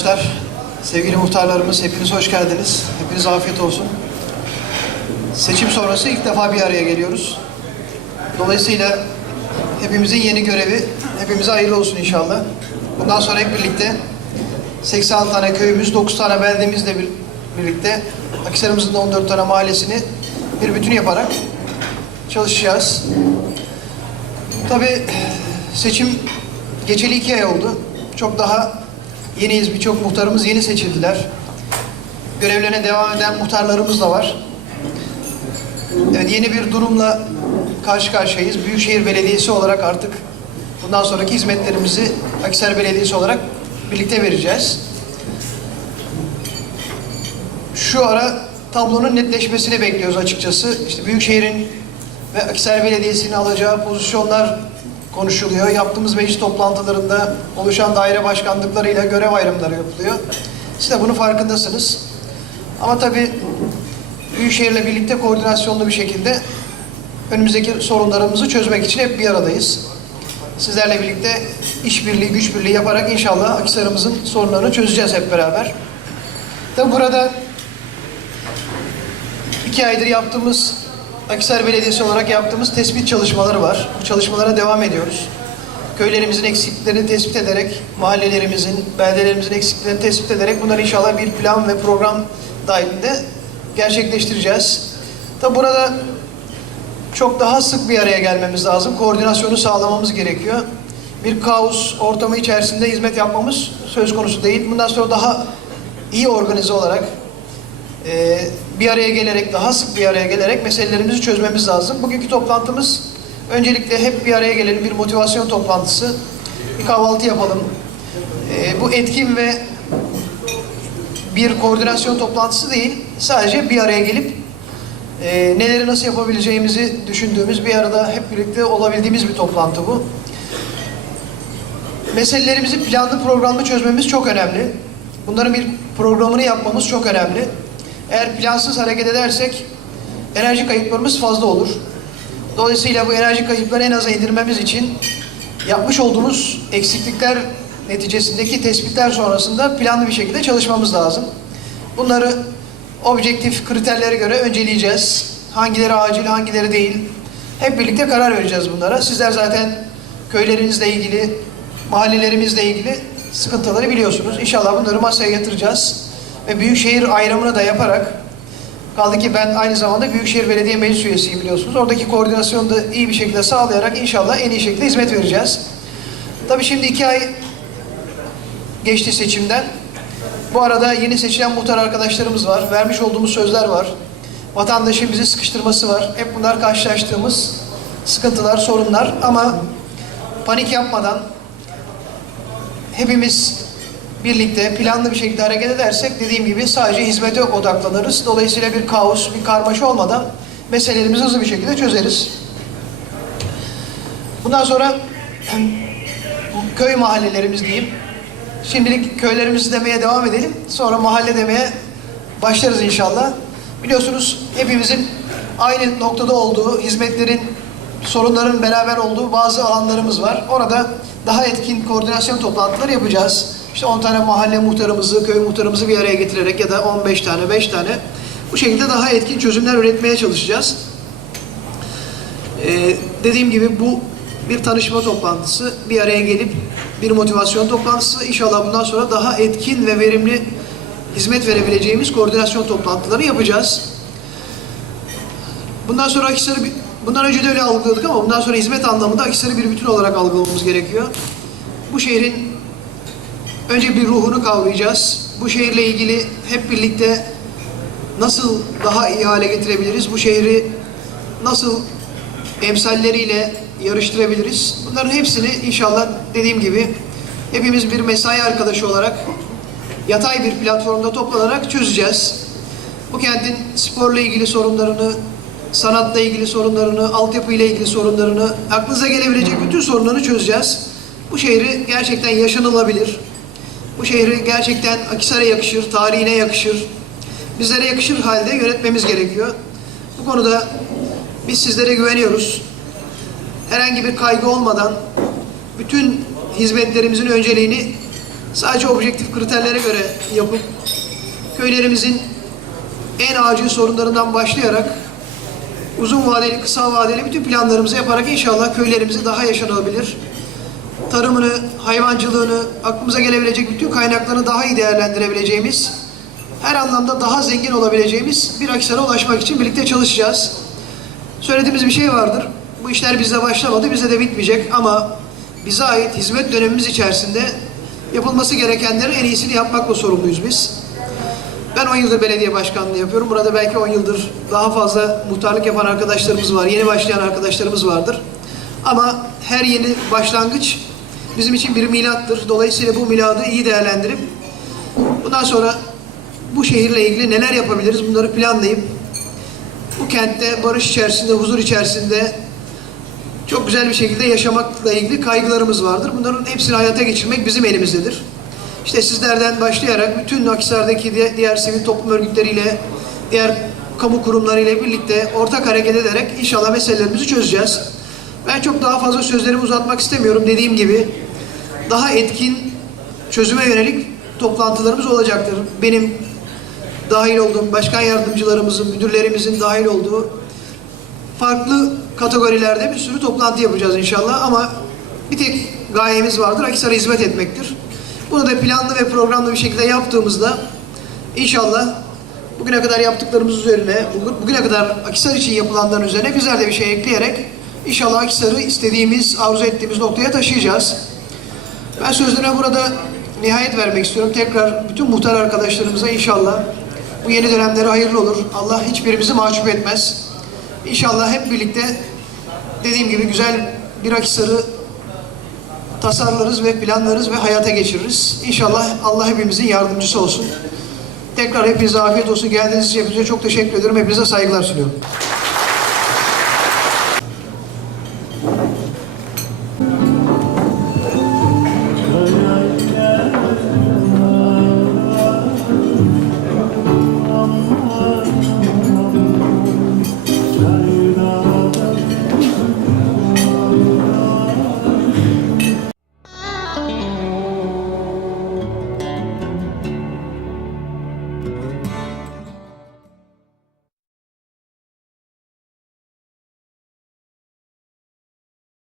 arkadaşlar, sevgili muhtarlarımız, hepiniz hoş geldiniz. Hepinize afiyet olsun. Seçim sonrası ilk defa bir araya geliyoruz. Dolayısıyla hepimizin yeni görevi, hepimize hayırlı olsun inşallah. Bundan sonra hep birlikte 80 tane köyümüz, 9 tane beldemizle bir, birlikte Akhisar'ımızın da 14 tane mahallesini bir bütün yaparak çalışacağız. Tabii seçim geçeli iki ay oldu. Çok daha yeniyiz. Birçok muhtarımız yeni seçildiler. Görevlerine devam eden muhtarlarımız da var. Evet yeni bir durumla karşı karşıyayız. Büyükşehir Belediyesi olarak artık bundan sonraki hizmetlerimizi Akhisar Belediyesi olarak birlikte vereceğiz. Şu ara tablonun netleşmesini bekliyoruz açıkçası. İşte Büyükşehir'in ve Akhisar Belediyesi'nin alacağı pozisyonlar konuşuluyor. Yaptığımız meclis toplantılarında oluşan daire başkanlıklarıyla görev ayrımları yapılıyor. Siz de bunun farkındasınız. Ama tabii Büyükşehir'le birlikte koordinasyonlu bir şekilde önümüzdeki sorunlarımızı çözmek için hep bir aradayız. Sizlerle birlikte işbirliği, güç birliği yaparak inşallah Akhisar'ımızın sorunlarını çözeceğiz hep beraber. Tabii burada iki aydır yaptığımız Akhisar Belediyesi olarak yaptığımız tespit çalışmaları var. Bu çalışmalara devam ediyoruz. Köylerimizin eksikliklerini tespit ederek, mahallelerimizin, beldelerimizin eksikliklerini tespit ederek bunları inşallah bir plan ve program dahilinde gerçekleştireceğiz. Tabi burada çok daha sık bir araya gelmemiz lazım. Koordinasyonu sağlamamız gerekiyor. Bir kaos ortamı içerisinde hizmet yapmamız söz konusu değil. Bundan sonra daha iyi organize olarak, e, bir araya gelerek, daha sık bir araya gelerek meselelerimizi çözmemiz lazım. Bugünkü toplantımız öncelikle hep bir araya gelelim, bir motivasyon toplantısı, bir kahvaltı yapalım. E, bu etkin ve bir koordinasyon toplantısı değil, sadece bir araya gelip e, neleri nasıl yapabileceğimizi düşündüğümüz, bir arada hep birlikte olabildiğimiz bir toplantı bu. Meselelerimizi planlı programlı çözmemiz çok önemli. Bunların bir programını yapmamız çok önemli. Eğer plansız hareket edersek enerji kayıplarımız fazla olur. Dolayısıyla bu enerji kayıplarını en aza indirmemiz için yapmış olduğumuz eksiklikler neticesindeki tespitler sonrasında planlı bir şekilde çalışmamız lazım. Bunları objektif kriterlere göre önceleyeceğiz. Hangileri acil, hangileri değil. Hep birlikte karar vereceğiz bunlara. Sizler zaten köylerinizle ilgili, mahallelerimizle ilgili sıkıntıları biliyorsunuz. İnşallah bunları masaya yatıracağız. Ve Büyükşehir ayrımını da yaparak kaldı ki ben aynı zamanda Büyükşehir Belediye Meclis üyesiyim biliyorsunuz. Oradaki koordinasyonu da iyi bir şekilde sağlayarak inşallah en iyi şekilde hizmet vereceğiz. Tabii şimdi iki ay geçti seçimden. Bu arada yeni seçilen muhtar arkadaşlarımız var. Vermiş olduğumuz sözler var. Vatandaşın bizi sıkıştırması var. Hep bunlar karşılaştığımız sıkıntılar, sorunlar ama panik yapmadan hepimiz birlikte planlı bir şekilde hareket edersek dediğim gibi sadece hizmete odaklanırız. Dolayısıyla bir kaos, bir karmaşa olmadan meselelerimizi hızlı bir şekilde çözeriz. Bundan sonra köy mahallelerimiz diyeyim. Şimdilik köylerimizi demeye devam edelim. Sonra mahalle demeye başlarız inşallah. Biliyorsunuz hepimizin aynı noktada olduğu, hizmetlerin, sorunların beraber olduğu bazı alanlarımız var. Orada daha etkin koordinasyon toplantıları yapacağız. İşte 10 tane mahalle muhtarımızı, köy muhtarımızı bir araya getirerek ya da 15 tane, 5 tane bu şekilde daha etkin çözümler üretmeye çalışacağız. Ee, dediğim gibi bu bir tanışma toplantısı, bir araya gelip bir motivasyon toplantısı. İnşallah bundan sonra daha etkin ve verimli hizmet verebileceğimiz koordinasyon toplantıları yapacağız. Bundan sonra Akhisar'ı, bundan önce de öyle algılıyorduk ama bundan sonra hizmet anlamında Akhisar'ı bir bütün olarak algılamamız gerekiyor. Bu şehrin önce bir ruhunu kavrayacağız. Bu şehirle ilgili hep birlikte nasıl daha iyi hale getirebiliriz? Bu şehri nasıl emsalleriyle yarıştırabiliriz? Bunların hepsini inşallah dediğim gibi hepimiz bir mesai arkadaşı olarak yatay bir platformda toplanarak çözeceğiz. Bu kentin sporla ilgili sorunlarını, sanatla ilgili sorunlarını, altyapıyla ilgili sorunlarını, aklınıza gelebilecek bütün sorunları çözeceğiz. Bu şehri gerçekten yaşanılabilir. Bu şehri gerçekten Akhisar'a yakışır, tarihine yakışır, bizlere yakışır halde yönetmemiz gerekiyor. Bu konuda biz sizlere güveniyoruz. Herhangi bir kaygı olmadan bütün hizmetlerimizin önceliğini sadece objektif kriterlere göre yapıp köylerimizin en acil sorunlarından başlayarak uzun vadeli, kısa vadeli bütün planlarımızı yaparak inşallah köylerimizi daha yaşanabilir, tarımını, hayvancılığını, aklımıza gelebilecek bütün kaynaklarını daha iyi değerlendirebileceğimiz, her anlamda daha zengin olabileceğimiz bir Akhisar'a ulaşmak için birlikte çalışacağız. Söylediğimiz bir şey vardır. Bu işler bizde başlamadı, bize de bitmeyecek ama bize ait hizmet dönemimiz içerisinde yapılması gerekenlerin en iyisini yapmakla sorumluyuz biz. Ben 10 yıldır belediye başkanlığı yapıyorum. Burada belki 10 yıldır daha fazla muhtarlık yapan arkadaşlarımız var. Yeni başlayan arkadaşlarımız vardır. Ama her yeni başlangıç bizim için bir milattır. Dolayısıyla bu miladı iyi değerlendirip bundan sonra bu şehirle ilgili neler yapabiliriz bunları planlayıp bu kentte barış içerisinde, huzur içerisinde çok güzel bir şekilde yaşamakla ilgili kaygılarımız vardır. Bunların hepsini hayata geçirmek bizim elimizdedir. İşte sizlerden başlayarak bütün Akhisar'daki diğer, sivil toplum örgütleriyle, diğer kamu kurumlarıyla birlikte ortak hareket ederek inşallah meselelerimizi çözeceğiz. Ben çok daha fazla sözlerimi uzatmak istemiyorum. Dediğim gibi daha etkin çözüme yönelik toplantılarımız olacaktır. Benim dahil olduğum, başkan yardımcılarımızın, müdürlerimizin dahil olduğu farklı kategorilerde bir sürü toplantı yapacağız inşallah ama bir tek gayemiz vardır, Akhisar'a hizmet etmektir. Bunu da planlı ve programlı bir şekilde yaptığımızda inşallah bugüne kadar yaptıklarımız üzerine, bugün- bugüne kadar Akhisar için yapılanların üzerine bizler de bir şey ekleyerek inşallah Akhisar'ı istediğimiz, arzu ettiğimiz noktaya taşıyacağız. Ben sözlerime burada nihayet vermek istiyorum. Tekrar bütün muhtar arkadaşlarımıza inşallah bu yeni dönemleri hayırlı olur. Allah hiçbirimizi mahcup etmez. İnşallah hep birlikte dediğim gibi güzel bir Akhisar'ı tasarlarız ve planlarız ve hayata geçiririz. İnşallah Allah hepimizin yardımcısı olsun. Tekrar hepinize afiyet olsun. Geldiğiniz için hepinize çok teşekkür ediyorum. Hepinize saygılar sunuyorum.